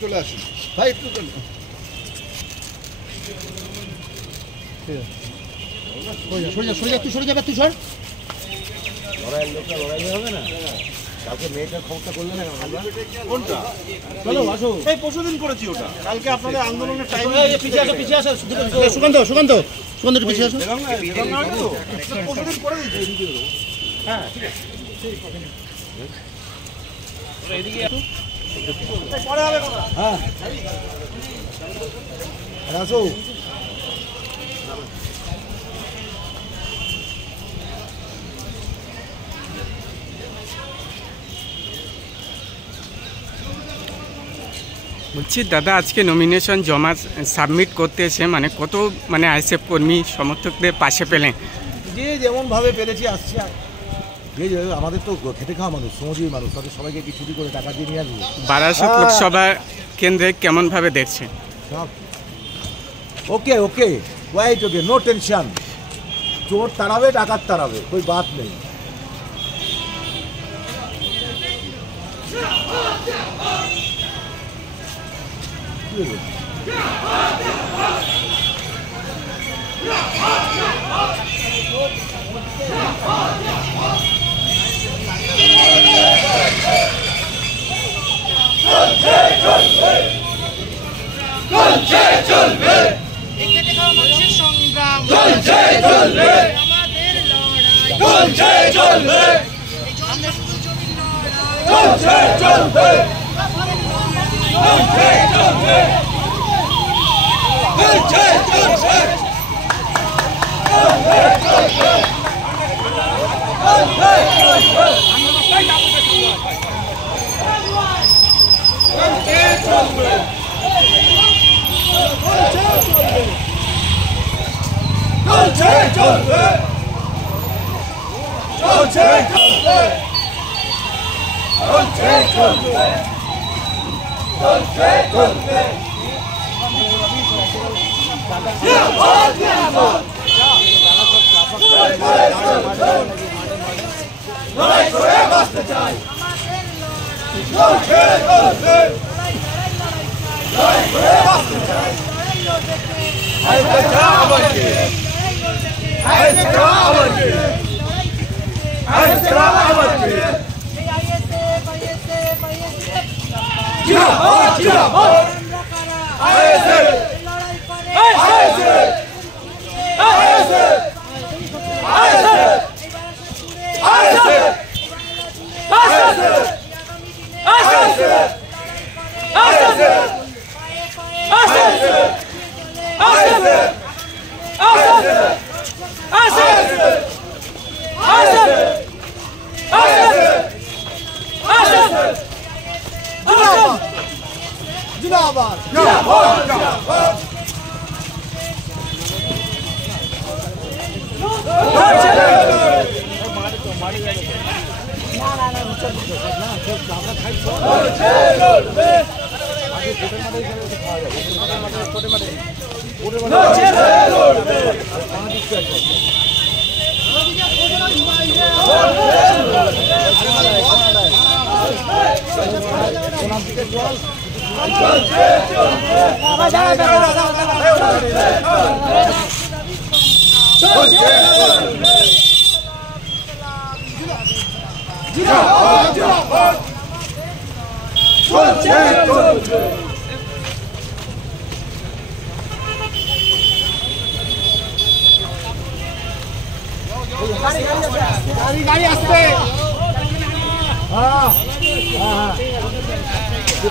চলে আসুন ভাই, একটু সরে যাবে, তুই সর। লড়াই হবে না, কালকে মেয়েটার খবরটা করলে না কোনটা? চলো আসো, এই পরশুদিন করেছি ওটা, কালকে আপনাদের আন্দোলনের টাইমে। পিছিয়ে আসো সুকান্ত, একটু পিছিয়ে আসো। পরশুদিন করে দিচ্ছি। হ্যাঁ ঠিক আছে, এদিকে পরে হবে কথা। হ্যাঁ আসো। বলছি দাদা, আজকে নমিনেশন জমা সাবমিট করতে এসে মানে কত মানে আইএসএফ কর্মী সমর্থকদের পাশে পেলেন? যে যেমনভাবে পেরেছি আসছি। আমাদের তো খেটে খাওয়া মানুষ, শ্রমজীবী মানুষ, তাদের সবাইকে কি ছুটি করে টাকা দিয়ে নিয়ে আসবো? বারাসত লোকসভা কেন্দ্রে কেমনভাবে দেখছে? সব ওকে, ওয়াইট ওকে, নো টেনশন। চোর তাড়াবে, ডাকাত তাড়াবে, কোই বাত নেই। চলবে এখানে খাওয়া মানুষের সংগ্রাম, চলবে আমাদের লড়াই, চলবে আমাদের জমির লড়াই, চলবে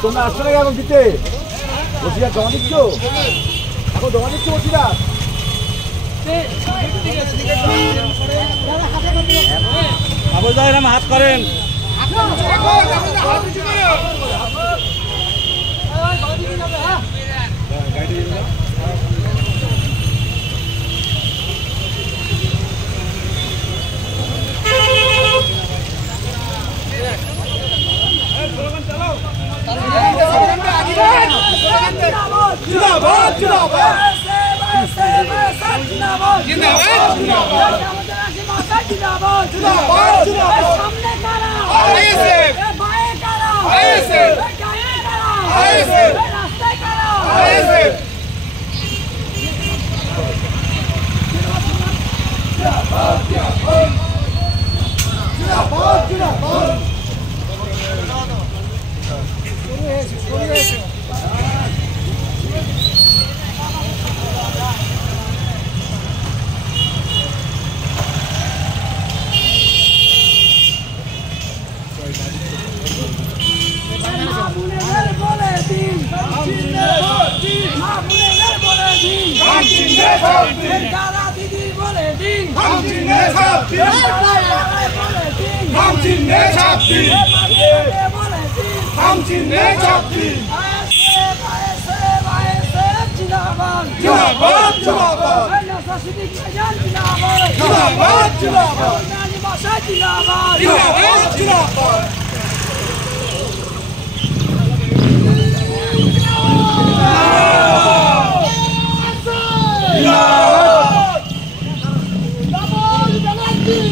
তোমরা আসছো না এখন দিতে? বসিরা জমা দিচ্ছ, এখন জমা দিচ্ছ বসিরা। হাত করেন, जिंदाबाद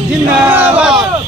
জিন্দাবাদ